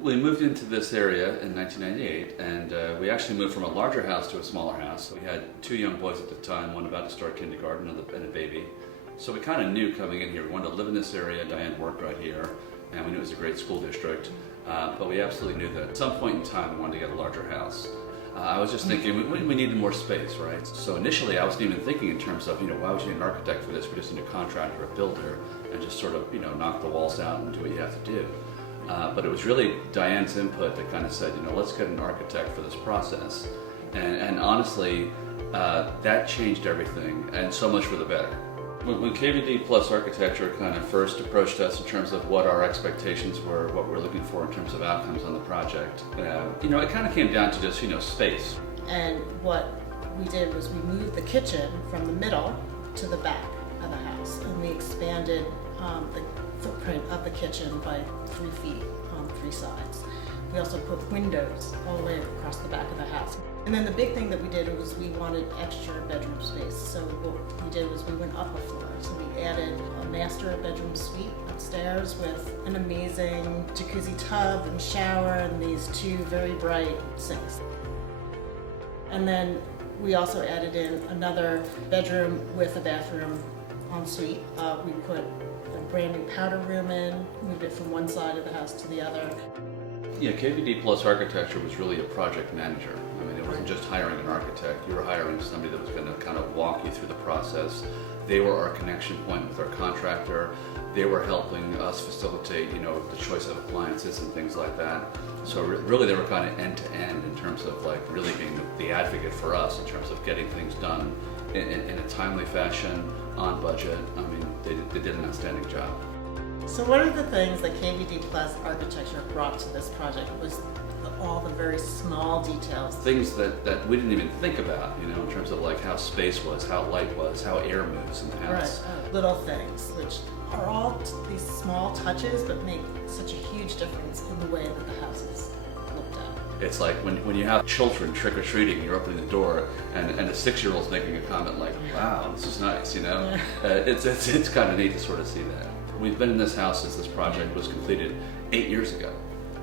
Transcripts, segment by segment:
We moved into this area in 1998, and we actually moved from a larger house to a smaller house. We had two young boys at the time, one about to start kindergarten and a baby. So we kind of knew coming in here, we wanted to live in this area. Diane worked right here, and we knew it was a great school district. But we absolutely knew that at some point in time we wanted to get a larger house. I was just thinking we needed more space, right? So initially I wasn't even thinking in terms of, why would you need an architect for this? We just need a contractor, a builder, and just sort of, knock the walls out and do what you have to do. But it was really Diane's input that kind of said, let's get an architect for this process. And honestly, that changed everything, and so much for the better. When KVD Plus Architecture kind of first approached us in terms of what our expectations were, what we were looking for in terms of outcomes on the project, it kind of came down to just, space. And what we did was we moved the kitchen from the middle to the back of the house, and we expanded the footprint of the kitchen by 3 feet on 3 sides. We also put windows all the way across the back of the house. And then the big thing that we did was we wanted extra bedroom space. So what we did was we went up a floor. So we added a master bedroom suite upstairs with an amazing jacuzzi tub and shower and these 2 very bright sinks. And then we also added in another bedroom with a bathroom en suite. We put a brand new powder room in, moved it from one side of the house to the other. Yeah, KVD Plus Architecture was really a project manager. I mean, it wasn't just hiring an architect. You were hiring somebody that was going to kind of walk you through the process. They were our connection point with our contractor. They were helping us facilitate, the choice of appliances and things like that. So really they were kind of end to end in terms of really being the advocate for us in terms of getting things done in a timely fashion, on budget. I mean, they did an outstanding job. So one of the things that KVD Plus Architecture brought to this project was all the very small details. Things that we didn't even think about, in terms of how space was, how light was, how air moves in the house. Right, little things, which are all these small touches but make such a huge difference in the way that the house is looked at. It's like when you have children trick-or-treating, you're opening the door and a 6-year-old's making a comment like, wow, this is nice, Yeah. It's kind of neat to sort of see that. We've been in this house since this project was completed 8 years ago.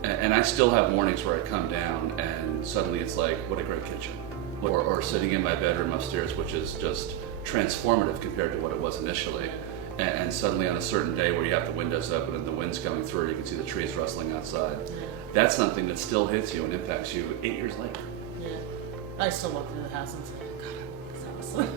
And I still have mornings where I come down and suddenly it's like, what a great kitchen. Or sitting in my bedroom upstairs, which is just transformative compared to what it was initially. And suddenly on a certain day where you have the windows open and the wind's coming through, you can see the trees rustling outside. Yeah. That's something that still hits you and impacts you 8 years later. Yeah. I still walk through the house and say, God, I love this house.